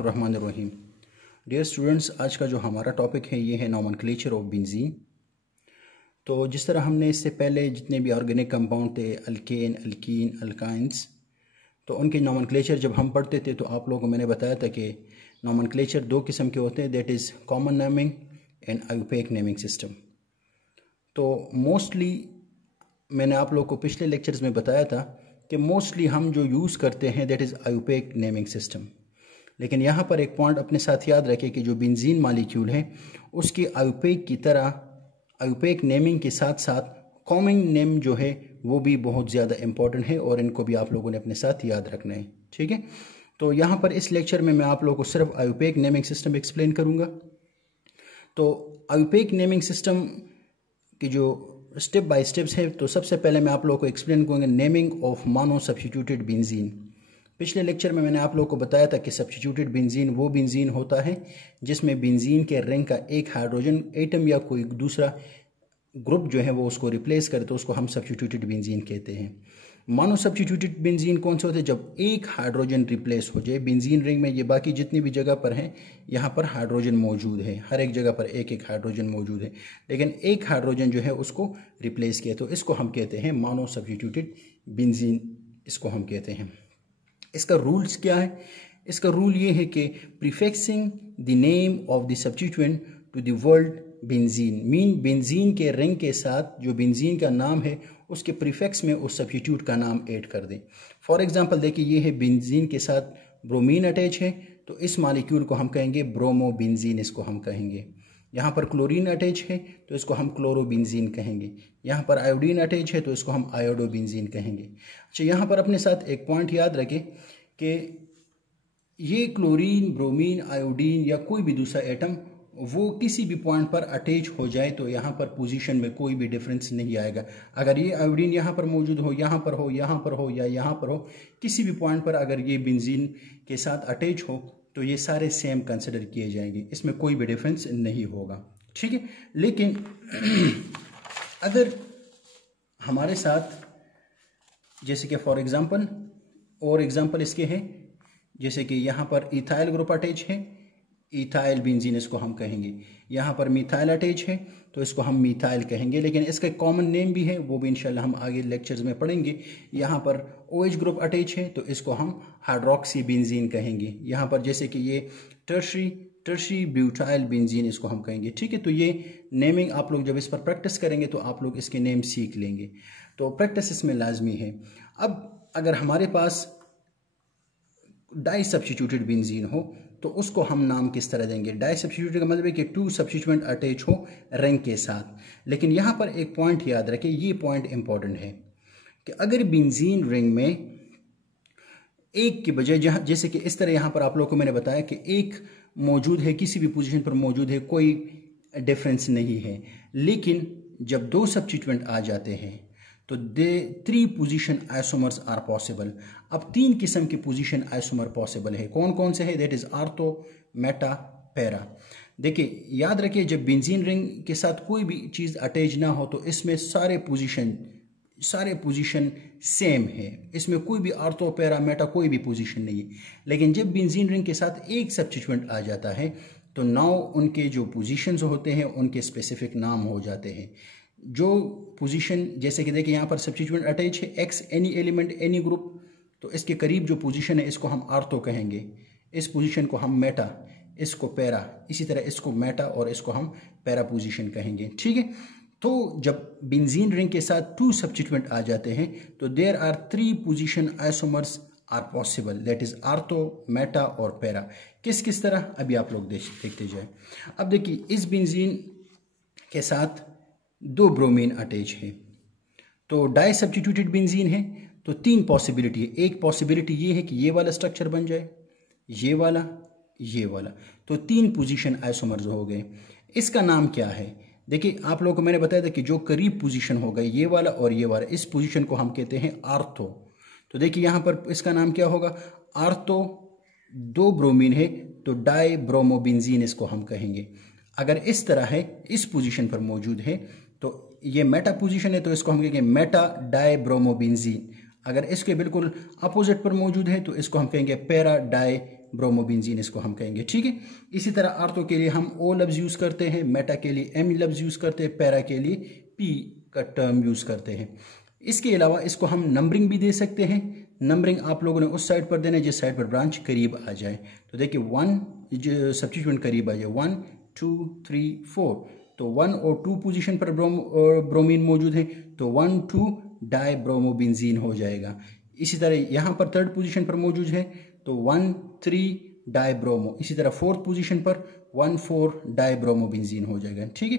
रहमानिर्रहीम। Dear students, आज का जो हमारा टॉपिक है ये है नॉमेनक्लेचर ऑफ बेंजीन। तो जिस तरह हमने इससे पहले जितने भी ऑर्गेनिक कंपाउंड थे, अल्केन, अल्कीन, अल्काइंस, तो उनके नॉमेनक्लेचर जब हम पढ़ते थे तो आप लोगों को मैंने बताया था कि नॉमेनक्लेचर दो किस्म के होते हैं, that is common naming and IUPAC naming system. तो मोस्टली मैंने आप लोगों को पिछले लेक्चर्स में बताया था कि मोस्टली हम जो यूज़ करते हैं दैट इज़ आयोपेक नेमिंग सिस्टम। लेकिन यहाँ पर एक पॉइंट अपने साथ याद रखें कि जो बेंजीन मालिक्यूल है उसकी आयोपेक की तरह आयोपेक नेमिंग के साथ साथ कॉमन नेम जो है वो भी बहुत ज़्यादा इंपॉर्टेंट है और इनको भी आप लोगों ने अपने साथ याद रखना है। ठीक है, तो यहाँ पर इस लेक्चर में मैं आप लोगों को सिर्फ आयोपेक नेमिंग सिस्टम एक्सप्लेन करूँगा। तो आयोपेक नेमिंग सिस्टम की जो स्टेप बाय स्टेप्स है, तो सबसे पहले मैं आप लोगों को एक्सप्लेन करूँगा naming of mono substituted benzene. पिछले लेक्चर में मैंने आप लोगों को बताया था कि सब्स्टिट्यूटेड बेंजीन वो बेंजीन होता है जिसमें बेंजीन के रिंग का एक हाइड्रोजन एटम या कोई दूसरा ग्रुप जो है वो उसको रिप्लेस करे, तो उसको हम सब्स्टिट्यूटेड बेंजीन कहते हैं। मोनो सब्स्टिट्यूटेड बेंजीन कौन से होते हैं? जब एक हाइड्रोजन रिप्लेस हो जाए बेंजीन रिंग में, ये बाकी जितनी भी जगह पर है यहाँ पर हाइड्रोजन मौजूद है, हर एक जगह पर एक एक हाइड्रोजन मौजूद है, लेकिन एक हाइड्रोजन जो है उसको रिप्लेस किया, तो इसको हम कहते हैं मोनो सब्स्टिट्यूटेड बेंजीन, इसको हम कहते हैं। इसका रूल्स क्या है? इसका रूल ये है कि prefixing the name of the substituent to the word benzene, mean benzene के रिंग के साथ जो बेंजीन का नाम है उसके प्रीफिक्स में उस सब्स्टिट्यूट का नाम ऐड कर दें। फॉर एग्जांपल देखिए, ये है बेंजीन के साथ ब्रोमीन अटैच है, तो इस मालिक्यूल को हम कहेंगे ब्रोमोबेंजीन, इसको हम कहेंगे। यहाँ पर क्लोरीन अटैच है तो इसको हम क्लोरोबेंजीन कहेंगे। यहाँ पर आयोडीन अटैच है तो इसको हम आयोडोबेंजीन कहेंगे। अच्छा, यहाँ पर अपने साथ एक पॉइंट याद रखें कि ये क्लोरीन, ब्रोमीन, आयोडीन या कोई भी दूसरा एटम वो किसी भी पॉइंट पर अटैच हो जाए तो यहाँ पर पोजीशन में कोई भी डिफरेंस नहीं आएगा। अगर ये आयोडीन यहाँ पर मौजूद हो, यहाँ पर हो, यहाँ पर हो या यहाँ पर हो, किसी भी पॉइंट पर अगर ये बेंजीन के साथ अटैच हो तो ये सारे सेम कंसिडर किए जाएंगे, इसमें कोई भी डिफरेंस नहीं होगा। ठीक है, लेकिन अगर हमारे साथ जैसे कि फॉर एग्जांपल और एग्जांपल इसके हैं, जैसे कि यहाँ पर इथाइल ग्रुप अटैच है, इथाइल बेंजीन इसको हम कहेंगे। यहाँ पर मिथाइल अटैच है तो इसको हम मिथाइल कहेंगे, लेकिन इसका कॉमन नेम भी है, वो भी इंशाल्लाह हम आगे लेक्चर्स में पढ़ेंगे। यहाँ पर OH ग्रुप अटैच है तो इसको हम हाइड्रोक्सी बेंजीन कहेंगे। यहाँ पर जैसे कि ये टर्शरी ब्यूटाइल बेंजीन इसको हम कहेंगे। ठीक है, तो ये नेमिंग आप लोग जब इस पर प्रैक्टिस करेंगे तो आप लोग इसके नेम सीख लेंगे, तो प्रैक्टिस इसमें लाजमी है। अब अगर हमारे पास डाई सब्स्टिट्यूटेड बेंजीन हो तो उसको हम नाम किस तरह देंगे? डाई सब्स्टिट्यूटेड का मतलब है कि टू सब्स्टिट्यूएंट अटैच हो रिंग के साथ। लेकिन यहाँ पर एक पॉइंट याद रखें, ये पॉइंट इंपॉर्टेंट है कि अगर बेंजीन रिंग में एक के बजाय जैसे कि इस तरह यहाँ पर आप लोगों को मैंने बताया कि एक मौजूद है, किसी भी पोजीशन पर मौजूद है, कोई डिफरेंस नहीं है, लेकिन जब दो सब्स्टिट्यूएंट आ जाते हैं तो three position isomers are possible. अब तीन किस्म के पोजीशन आइसोमर पॉसिबल है। कौन कौन से है? That is ortho, Meta, para. देखिए याद रखिए, जब बेंजीन रिंग के साथ कोई भी चीज़ अटैच ना हो तो इसमें सारे पोजीशन सेम है, इसमें कोई भी आर्थो, पैरा, मेटा कोई भी पोजीशन नहीं है। लेकिन जब बेंजीन रिंग के साथ एक सब्स्टिट्यूएंट आ जाता है तो नाउ उनके जो पोजीशंस होते हैं उनके स्पेसिफिक नाम हो जाते हैं। जो पोजीशन जैसे कि देखिए यहाँ पर सब्स्टिट्यूएंट अटैच है x, any element, any group, तो इसके करीब जो पोजीशन है इसको हम आर्थो कहेंगे, इस पोजीशन को हम मेटा, इसको पैरा, इसी तरह इसको मेटा और इसको हम पैरा पोजीशन कहेंगे। ठीक है, तो जब बेंजीन रिंग के साथ टू सब्स्टिट्यूएंट आ जाते हैं तो there are three position isomers are possible, that is ortho, meta और पैरा। किस किस तरह अभी आप लोग देखते जाए। अब देखिए, इस बेंजीन के साथ दो ब्रोमीन अटैच है तो डाई सब्स्टिट्यूटेड बेंजीन है, तो तीन पॉसिबिलिटी है। एक पॉसिबिलिटी ये है कि ये वाला स्ट्रक्चर बन जाए, ये वाला, ये वाला, तो तीन पोजीशन आइसोमर्स हो गए। इसका नाम क्या है? देखिए आप लोगों को मैंने बताया था कि जो करीब पोजीशन हो गए ये वाला और ये वाला, इस पोजीशन को हम कहते हैं आर्थो। तो देखिए यहाँ पर इसका नाम क्या होगा? आर्थो, दो ब्रोमीन है तो डाई ब्रोमोबेंजीन इसको हम कहेंगे। अगर इस तरह है, इस पोजीशन पर मौजूद है तो ये मेटा पोजीशन है तो इसको हम कहेंगे मेटा डाई ब्रोमोबेंजीन। अगर इसके बिल्कुल अपोजिट पर मौजूद है तो इसको हम कहेंगे पैरा डाई ब्रोमोबेंजीन इसको हम कहेंगे, ठीक है। इसी तरह आर्थो के लिए हम ओ लफ्ज़ यूज़ करते हैं, मेटा के लिए एम लफ्ज़ यूज़ करते हैं, पैरा के लिए पी का टर्म यूज़ करते हैं। इसके अलावा इसको हम नंबरिंग भी दे सकते हैं। नंबरिंग आप लोगों ने उस साइड पर देना है जिस साइड पर ब्रांच करीब आ जाए। तो देखिए 1 जो सब्स्टिट्यूएंट करीब आ जाए, 1 2 3 4, तो 1 और 2 पोजीशन पर ब्रोमीन मौजूद है, तो 1 2 डाई ब्रोमोबेंजीन हो जाएगा। इसी तरह यहाँ पर थर्ड पोजीशन पर मौजूद है तो 1 3 डाई ब्रोमो। इसी तरह फोर्थ पोजीशन पर 1 4 डाई ब्रोमोबेंजीन हो जाएगा, ठीक है।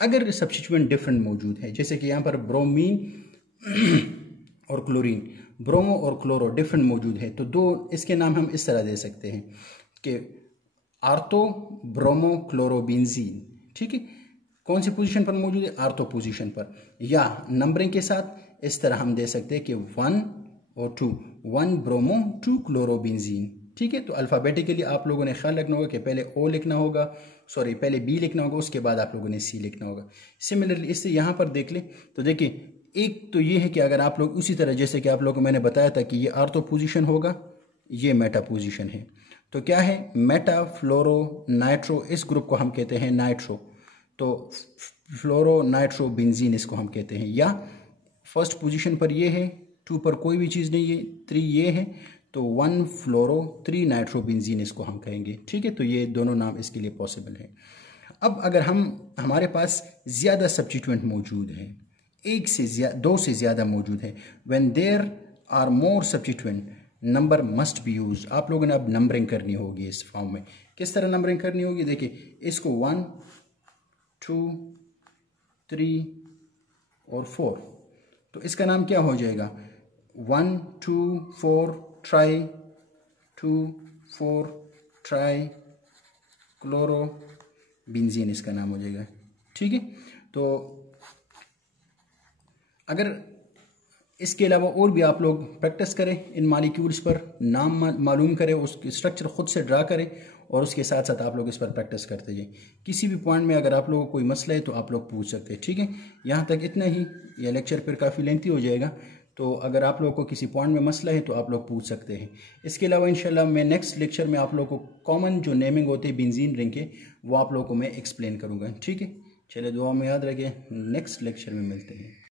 अगर सब्स्टिट्यूएंट डिफरेंट मौजूद है, जैसे कि यहाँ पर ब्रोमीन और क्लोरीन, ब्रोमो और क्लोरो डिफरेंट मौजूद है, तो दो इसके नाम हम इस तरह दे सकते हैं कि आर्थो ब्रोमो क्लोरोबेंजीन, ठीक है। कौन सी पोजीशन पर मौजूद है? आर्थो पोजीशन पर। या नंबरिंग के साथ इस तरह हम दे सकते हैं कि 1 और 2, 1 ब्रोमो 2 क्लोरोबेंजीन, ठीक है। तो अल्फ़ाबेटिकली आप लोगों ने ख्याल रखना होगा कि पहले ओ लिखना होगा, पहले बी लिखना होगा, उसके बाद आप लोगों ने सी लिखना होगा। सिमिलरली इससे यहाँ पर देख लें तो देखिए, एक तो ये है कि अगर आप लोग उसी तरह जैसे कि आप लोगों को मैंने बताया था कि ये आर्थो पोजीशन होगा, ये मेटा पोजीशन है, तो क्या है मेटा फ्लोरो नाइट्रो, इस ग्रुप को हम कहते हैं नाइट्रो, तो फ्लोरो नाइट्रो बेंजीन इसको हम कहते हैं। या फर्स्ट पोजीशन पर ये है, 2 पर कोई भी चीज़ नहीं है, 3 ये है, तो 1 फ्लोरो 3 नाइट्रो बेंजीन इसको हम कहेंगे, ठीक है। तो ये दोनों नाम इसके लिए पॉसिबल है। अब अगर हमारे पास ज़्यादा सब्स्टिट्यूएंट मौजूद है, एक से दो से ज़्यादा मौजूद है, when there are more substituent number must be use. आप लोगों ने अब नंबरिंग करनी होगी इस फॉर्म में। किस तरह नंबरिंग करनी होगी? देखिए इसको 1 2 3 और 4, तो इसका नाम क्या हो जाएगा? 1 2 4 ट्राई, 2 4 ट्राई क्लोरो बेंजीन इसका नाम हो जाएगा, ठीक है। तो अगर इसके अलावा और भी आप लोग प्रैक्टिस करें इन मॉलिक्यूल्स पर, नाम मालूम करें, उसकी स्ट्रक्चर खुद से ड्रा करें और उसके साथ साथ आप लोग इस पर प्रैक्टिस करते जाइए। किसी भी पॉइंट में अगर आप लोगों को कोई मसला है तो आप लोग पूछ सकते हैं, ठीक है। यहाँ तक इतना ही, यह लेक्चर फिर काफ़ी लेंथी हो जाएगा, तो अगर आप लोगों को किसी पॉइंट में मसला है तो आप लोग पूछ सकते हैं। इसके अलावा इंशाल्लाह मैं नेक्स्ट लेक्चर में आप लोगों को कॉमन जो नेमिंग होते हैं बेंजीन रिंग के, वो आप लोगों को मैं एक्सप्लेन करूँगा, ठीक है। चलिए दुआ में याद रखें, नेक्स्ट लेक्चर में मिलते हैं।